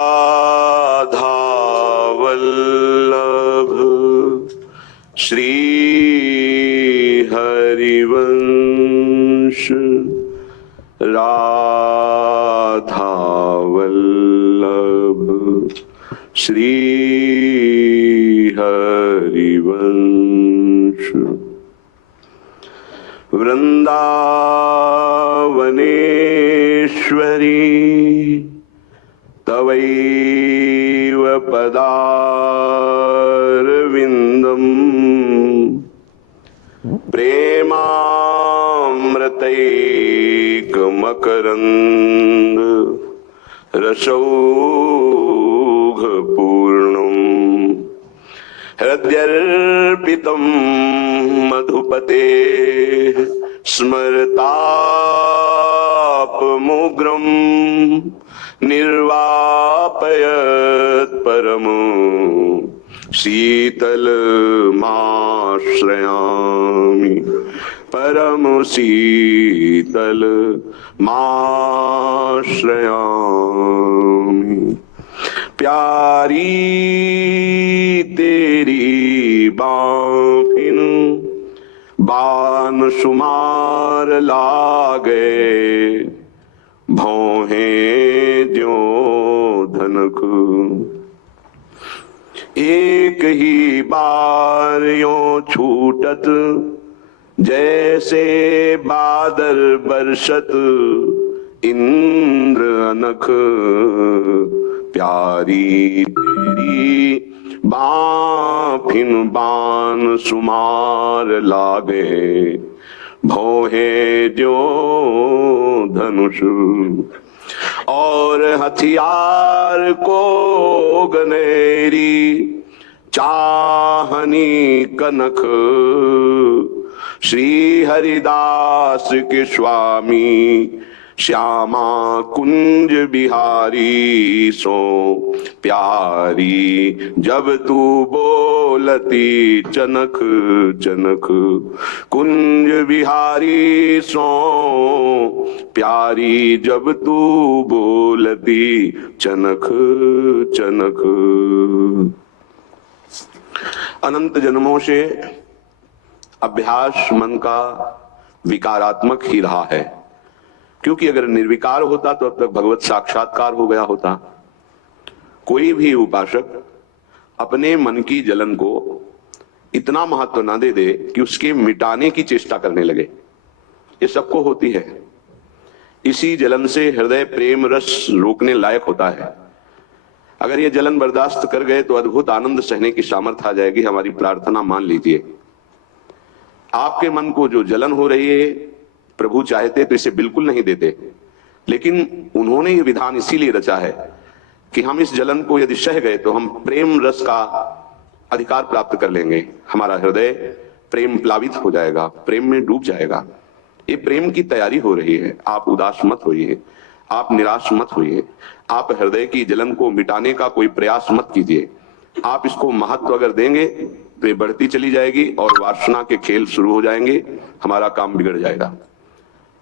राधा वल्लभ श्री हरिवंश राधा वल्लभ श्री हरिवंश वृंदावनेश्वरी तवैव पदारविन्दम् प्रेमामृतैकमकरन्द रसौघपूर्णम् हृद्यर्पितं मधुपते स्मरतापमुग्रम् निर्वापयत् परमो शीतलमाश्रयामि परम शीतलमाश्रयामि। प्यारी तेरी बाँफिन बान सुमार लागे भौहें ज्यों धनक एक ही बार यों छूटत जैसे बादल बरसत इंद्र अनख। प्यारी तेरी बाँफिन बान सुमार लागे भौहे ज्यों धनुष और हथियार को गनेरी चाहनी कनक। श्री हरिदास के स्वामी श्यामा कुंज बिहारी सो प्यारी जब तू बोलती चनक चनक। कुंज बिहारी सो प्यारी जब तू बोलती चनक चनक। अनंत जन्मों से अभ्यास मन का विकारात्मक ही रहा है, क्योंकि अगर निर्विकार होता तो अब तक भगवत साक्षात्कार हो गया होता। कोई भी उपासक अपने मन की जलन को इतना महत्व ना दे दे कि उसके मिटाने की चेष्टा करने लगे। ये सबको होती है। इसी जलन से हृदय प्रेम रस रोकने लायक होता है। अगर ये जलन बर्दाश्त कर गए तो अद्भुत आनंद सहने की सामर्थ्य आ जाएगी। हमारी प्रार्थना मान लीजिए। आपके मन को जो जलन हो रही है, प्रभु चाहते तो इसे बिल्कुल नहीं देते, लेकिन उन्होंने ये विधान इसीलिए रचा है कि हम इस जलन को यदि सह गए तो हम प्रेम रस का अधिकार प्राप्त कर लेंगे। हमारा हृदय प्रेम प्लावित हो जाएगा, प्रेम में डूब जाएगा। ये प्रेम की तैयारी हो रही है। आप उदास मत होइए, आप निराश मत होइए। आप हृदय की जलन को मिटाने का कोई प्रयास मत कीजिए। आप इसको महत्व अगर देंगे तो ये बढ़ती चली जाएगी और वासना के खेल शुरू हो जाएंगे। हमारा काम बिगड़ जाएगा।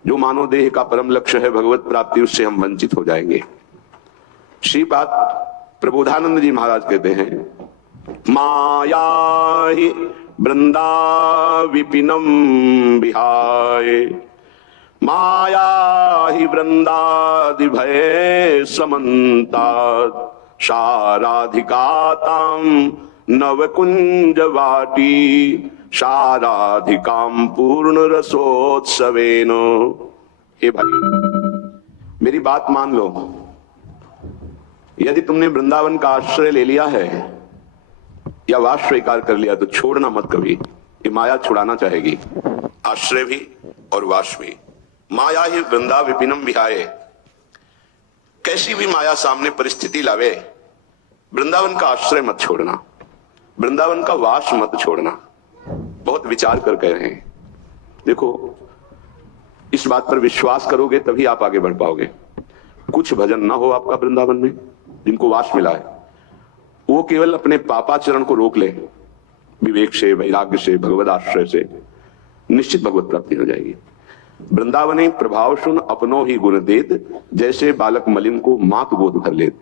जो मानव देह का परम लक्ष्य है भगवत प्राप्ति, उससे हम वंचित हो जाएंगे। श्रीपाद प्रबोधानंद जी महाराज कहते हैं, माया ही वृंदा विपिनम विहाय माया ही वृंदादि भय समन्ता शाराधिकाताम नवकुंज वाटी शाराधिकाम पूर्ण रसोत्सवेन। हे भाई, मेरी बात मान लो। यदि तुमने वृंदावन का आश्रय ले लिया है या वास स्वीकार कर लिया तो छोड़ना मत कभी। ये माया छुड़ाना चाहेगी, आश्रय भी और वास भी। माया ही वृंदा विपिनम विहाय। कैसी भी माया सामने परिस्थिति लावे, वृंदावन का आश्रय मत छोड़ना, वृंदावन का वास मत छोड़ना। बहुत विचार कर कह रहे हैं। देखो, इस बात पर विश्वास करोगे तभी आप आगे बढ़ पाओगे। कुछ भजन ना हो आपका वृंदावन में, जिनको वास मिला है, वो केवल अपने पापाचरण को रोक ले, विवेक से, वैराग्य से, भगवद आश्रय से, निश्चित भगवत प्राप्ति हो जाएगी। वृंदावने प्रभाव सुन अपनो ही गुण देत, जैसे बालक मलिन को मात गोद भर लेत।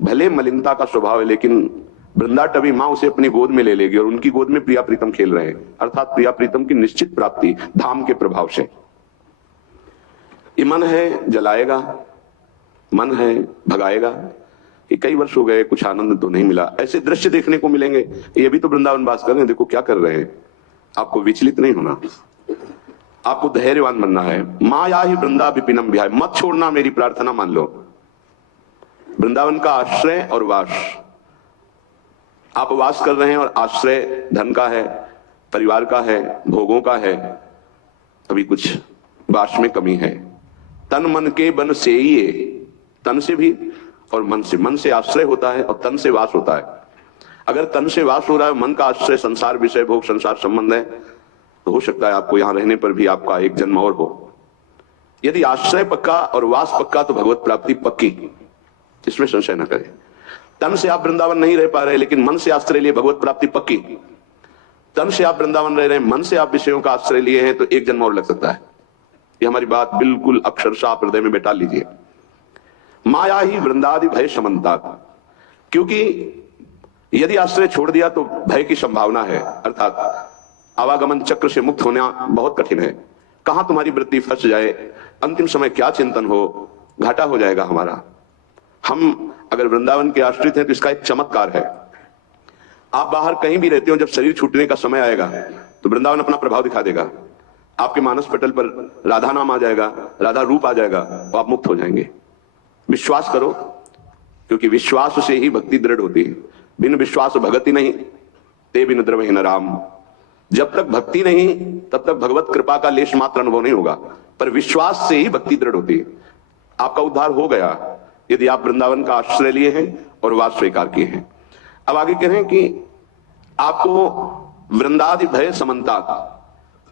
भले मलिनता का स्वभाव है, लेकिन वृंदा टवी मां उसे अपनी गोद में ले लेगी और उनकी गोद में प्रिया प्रीतम खेल रहे हैं, अर्थात प्रिया प्रीतम की निश्चित प्राप्ति धाम के प्रभाव से। ये मन है जलाएगा, मन है भगाएगा। ये कई वर्ष हो गए, कुछ आनंद तो नहीं मिला। ऐसे दृश्य देखने को मिलेंगे। ये भी तो वृंदावन वास कर रहे हैं, देखो क्या कर रहे हैं। आपको विचलित नहीं होना, आपको धैर्यवान बनना है। माया ही वृंदा विपिनम विहाय, मत छोड़ना, मेरी प्रार्थना मान लो। वृंदावन का आश्रय और वास, आप वास कर रहे हैं और आश्रय धन का है, परिवार का है, भोगों का है, अभी कुछ वास में कमी है। तन मन के बन से ही, तन से भी और मन से आश्रय होता है और तन से वास होता है। अगर तन से वास हो रहा है, मन का आश्रय संसार विषय भोग संसार संबंध है, तो हो सकता है आपको यहां रहने पर भी आपका एक जन्म और हो। यदि आश्रय पक्का और वास पक्का तो भगवत प्राप्ति पक्की, इसमें संशय न करें। तन से आप वृंदावन नहीं रह पा रहे, लेकिन मन से आश्रय लिए भगवत प्राप्ति पक्की। तन से आप वृंदावन रह रहे हैं, मन से आप विषयों का आश्रय लिए हैं, तो एक जन्म और लग सकता है। ये हमारी बात बिल्कुल अक्षरशः आप हृदय में बैठा लीजिए। माया ही वृंदादि भय समन्ता, क्योंकि यदि आश्रय छोड़ दिया तो भय की संभावना है, अर्थात आवागमन चक्र से मुक्त होना बहुत कठिन है। कहां तुम्हारी वृत्ति फंस जाए, अंतिम समय क्या चिंतन हो, घाटा हो जाएगा हमारा। हम अगर वृंदावन के आश्रित हैं तो इसका एक चमत्कार है। आप बाहर कहीं भी रहते हो, जब शरीर छूटने का समय आएगा तो वृंदावन अपना प्रभाव दिखा देगा। आपके मानस पटल पर राधा नाम आ जाएगा, राधा रूप आ जाएगा, तो आप मुक्त हो जाएंगे। विश्वास करो, क्योंकि विश्वास से ही भक्ति दृढ़ होती है। बिन विश्वास भगति नहीं, ते बिन द्रवहि न राम। जब तक भक्ति नहीं तब तक भगवत कृपा का लेश मात्र अनुभव नहीं होगा, पर विश्वास से ही भक्ति दृढ़ होती है। आपका उद्धार हो गया यदि आप वृंदावन का आश्रय लिए हैं और वास स्वीकार किए हैं। अब आगे कह रहे हैं कि आपको वृंदादि भय समन्ता,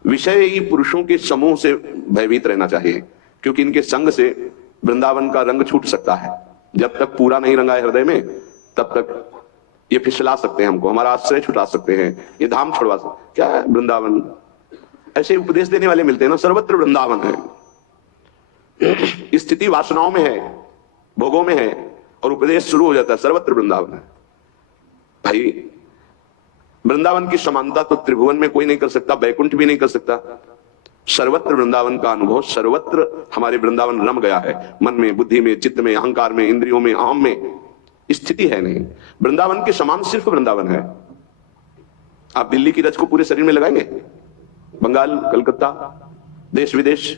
विषयी पुरुषों के समूह से भयभीत रहना चाहिए, क्योंकि इनके संग से वृंदावन का रंग छूट सकता है। जब तक पूरा नहीं रंगा है हृदय में, तब तक ये फिसला सकते हैं, हमको हमारा आश्रय छुटा सकते हैं, ये धाम छोड़वा सकते। क्या है वृंदावन? ऐसे उपदेश देने वाले मिलते हैं ना, सर्वत्र वृंदावन है। स्थिति वासनाओं में है, भोगों में है, और उपदेश शुरू हो जाता है सर्वत्र वृंदावन है। भाई वृंदावन की समानता तो त्रिभुवन में कोई नहीं कर सकता, बैकुंठ भी नहीं कर सकता। सर्वत्र वृंदावन का अनुभव, सर्वत्र हमारे वृंदावन रम गया है। मन में, बुद्धि में, चित्त में, अहंकार में, इंद्रियों में, अहम में स्थिति है नहीं। वृंदावन के समान सिर्फ वृंदावन है। आप दिल्ली की रज को पूरे शरीर में लगाएंगे, बंगाल, कलकत्ता, देश विदेश,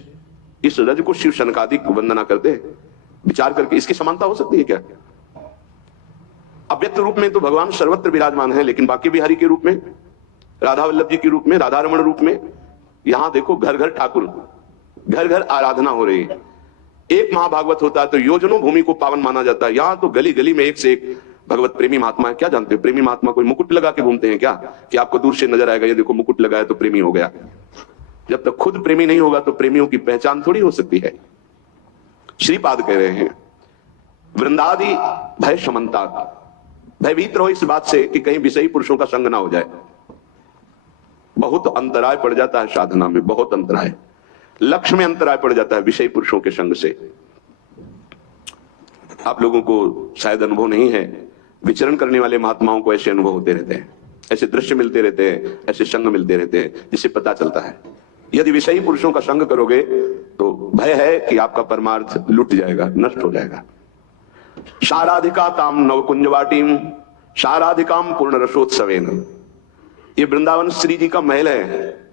इस रज को शिव शनकादिक वंदना करते हैं। विचार करके इसकी समानता हो सकती है क्या? अव्यक्त रूप में तो भगवान सर्वत्र विराजमान है, लेकिन बाकी बिहारी के रूप में, राधा वल्लभ जी के रूप में, राधा रमण रूप में, यहां देखो घर घर ठाकुर, घर घर आराधना हो रही है। एक महाभागवत होता है तो योजनों भूमि को पावन माना जाता है। यहां तो गली गली में एक से एक भगवत प्रेमी महात्मा है। क्या जानते हो प्रेमी महात्मा कोई मुकुट लगा के घूमते हैं क्या, कि आपको दूर से नजर आएगा ये देखो मुकुट लगाया तो प्रेमी हो गया? जब तक खुद प्रेमी नहीं होगा तो प्रेमियों की पहचान थोड़ी हो सकती है। श्रीपाद कह रहे हैं वृंदादि भय समन्ता, भयभीत रहो इस बात से कि कहीं विषयी पुरुषों का संग ना हो जाए। बहुत अंतराय पड़ जाता है साधना में, बहुत अंतराय, लक्ष्य में अंतराय पड़ जाता है विषयी पुरुषों के संग से। आप लोगों को शायद अनुभव नहीं है, विचरण करने वाले महात्माओं को ऐसे अनुभव होते रहते हैं, ऐसे दृश्य मिलते रहते हैं, ऐसे संग मिलते रहते हैं, जिससे पता चलता है यदि विषयी पुरुषों का संग करोगे तो भय है कि आपका परमार्थ लुट जाएगा, नष्ट हो जाएगा। शाराधिका ताम नवकुंजवाटीम शाराधिकाम पूर्ण रसोत्सवेन। ये वृंदावन श्री जी का महल है,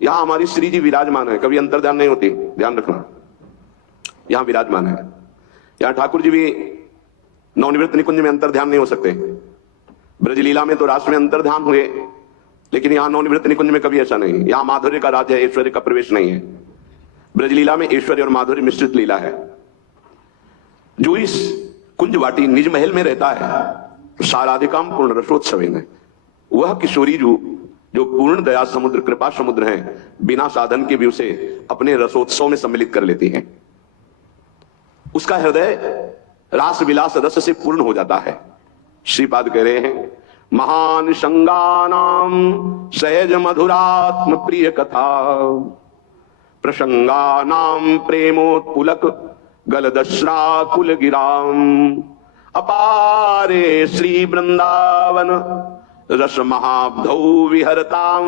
यहां हमारी श्री जी विराजमान है, कभी अंतर्ध्यान नहीं होती, ध्यान रखना। यहां विराजमान है, यहां ठाकुर जी भी नवनिवृत्त निकुंज में अंतर्ध्यान नहीं हो सकते। ब्रजलीला में तो रास में अंतर्ध्यान हुए, लेकिन यहां नवनिवृत्त निकुंज में कभी ऐसा नहीं। यहां माधुर्य का राज है, ऐश्वर्य का प्रवेश नहीं है। ब्रजलीला में ऐश्वर्य और माधुर्य मिश्रित लीला है। जो इस कुंज वाटी निज महल में रहता है, साराधिकाम पूर्ण रसोत्सवेन, वह किशोरी जो पूर्ण दया समुद्र, कृपा समुद्र है, बिना साधन के भी उसे अपने रसोत्सव में सम्मिलित कर लेती है। उसका हृदय रास विलास रस से पूर्ण हो जाता है। श्रीपाद कह रहे हैं महान संगानाम सहज मधुरात्म प्रिय कथा प्रसंगानाम प्रेमोत्पुलक गलदश्रा कुल गिराम। अपारे श्री वृंदावन रस महाब्धौ विहरताम